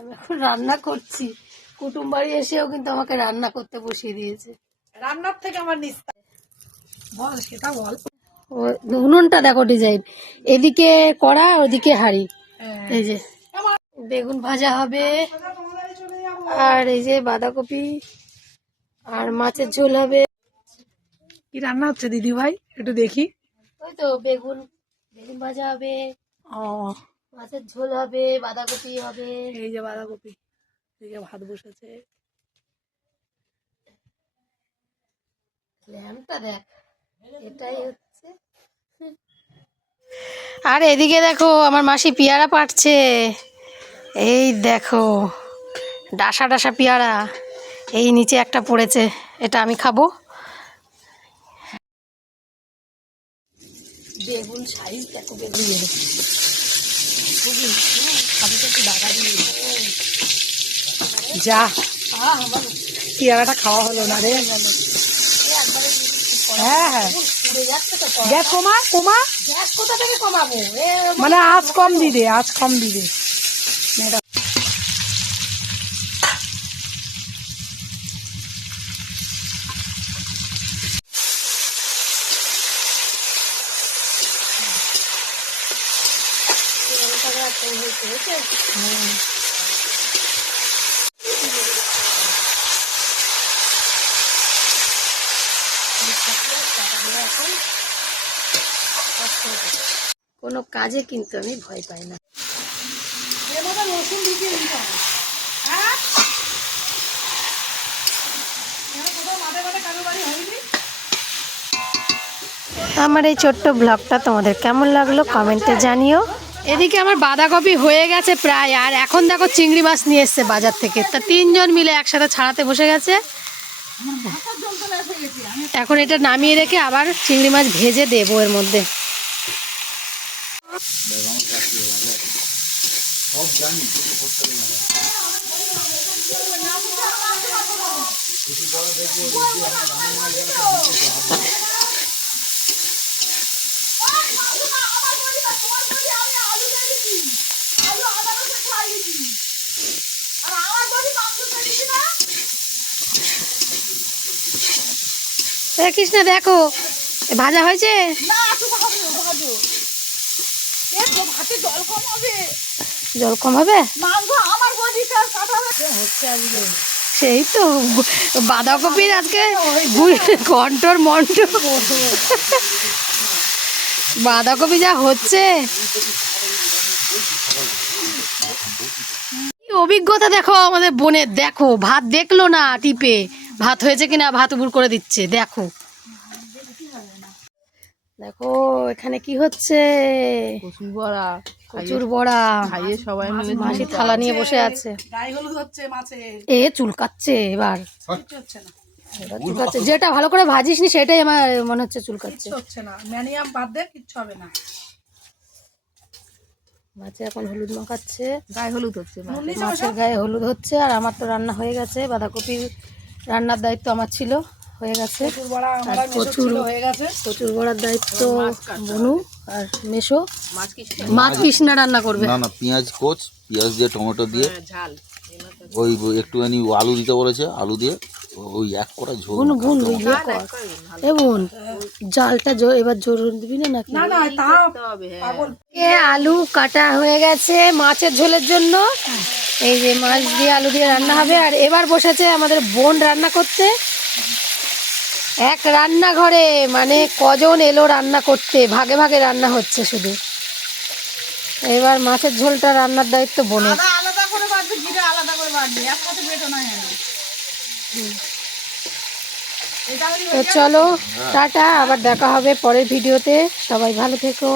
আমি এখন রান্না করছি। কুটুম বাড়ি এসেও কিন্তু আমাকে রান্না করতে বসিয়ে দিয়েছে। রান্নার থেকে আমার নিস্তার বল, সেটা বল। উনুনটা দেখো ডিজাইন, এদিকে কড়া ওদিকে হাঁড়ি। এই যে বেগুন ভাজা হবে, আর এই যে বাঁধাকপি আর মাছের ঝোল হবে। কি রান্না হচ্ছে দিদি ভাই একটু দেখি? ওই তো বেগুন বেগুন ভাজা হবে, ও মাছের ঝোল হবে, বাঁধাকপি হবে। এই যে বাঁধাকপি, এদিকে ভাত বসেছে। ল্যাম্পটা দেখ, এটাই হচ্ছে। আর এদিকে দেখো আমার মাসি পেয়ারা পাড়ছে। এই দেখো ডাসা ডাসা পেয়ারা, এই নিচে একটা পড়েছে, এটা আমি খাবো। বেগুন সাইজ দেখো, বেগুন যা পেয়ারাটা খাওয়া হলো না রে। হ্যাঁ হ্যাঁ, গ্যাস কমা কমা, গ্যাস কোথা থেকে কমাবো? মানে আঁচ কম দিবে, আঁচ কম দিবে। কোনো কাজে কিন্তু আমি ভয় পাই না। আমার এই ছোট্ট ব্লগটা তোমাদের কেমন লাগলো কমেন্টে জানিও। এদিকে আমার বাঁধাকপি হয়ে গেছে প্রায়, আর এখন দেখো চিংড়ি মাছ নিয়ে এসছে বাজার থেকে, তা তিনজন মিলে একসাথে ছাড়াতে বসে গেছে। এখন এটা নামিয়ে রেখে আবার চিংড়ি মাছ ভেজে দেবো এর মধ্যে। কৃষ্ণা দেখো ভাজা হয়েছে, জল কম হবে। সেই তো বাঁধাকপির আজকে কন্টর মন্ট, বাঁধাকপি যা হচ্ছে। অভিজ্ঞতা দেখো আমাদের বোনের, দেখো ভাত দেখলো না টিপে ভাত হয়েছে কিনা, ভাত উবুর করে দিচ্ছে। দেখো দেখো এখানে কি হচ্ছে, কচুর বড়া। সবাই মিলে মাসি থালা নিয়ে বসে আছে, গায়ে হলুদ হচ্ছে মাছে। এ চুলকাচ্ছে এবার, চুলকাচ্ছে। যেটা ভালো করে ভাজিস নি সেটাই আমার মনে হচ্ছে চুলকাচ্ছে। হচ্ছে না, ম্যানিয়াম বাদ দে, কিচ্ছু হবে না। মাছে এখন হলুদ মাখাচ্ছে, গায়ে হলুদ হচ্ছে, মাছের গায়ে হলুদ হচ্ছে। আর আমার তো রান্না হয়ে গেছে, বাঁধাকপির রান্নার দায়িত্ব আমার ছিল, হয়ে গেছে। কচুর বড়ার দায়িত্ব বনু আর মেশো। মাছ কৃষ্ণা রান্না করবে। না না, পেঁয়াজ কোচ, পেঁয়াজ দিয়ে টমেটো দিয়ে ঝাল, ওই একটুখানি আলু দিতে বলেছে, আলু দিয়ে ওই এক করা ঝোল। বোন বোন ইয়ে কর, এ বোন জালটা এবার জোর দিবি না নাকি? আলু কাটা হয়ে গেছে মাছের ঝোলের জন্য। এই যে মাছ দিয়ে আলু দিয়ে রান্না হবে। আর এবার বসেছে আমাদের বোন রান্না করতে। এক রান্নাঘরে মানে কজন এলো রান্না করতে, ভাগে ভাগে রান্না হচ্ছে শুধু। এবার মাছের ঝোলটা রান্নার দায়িত্ব বোনের। তো চলো টাটা, আবার দেখা হবে পরের ভিডিওতে। সবাই ভালো থেকো।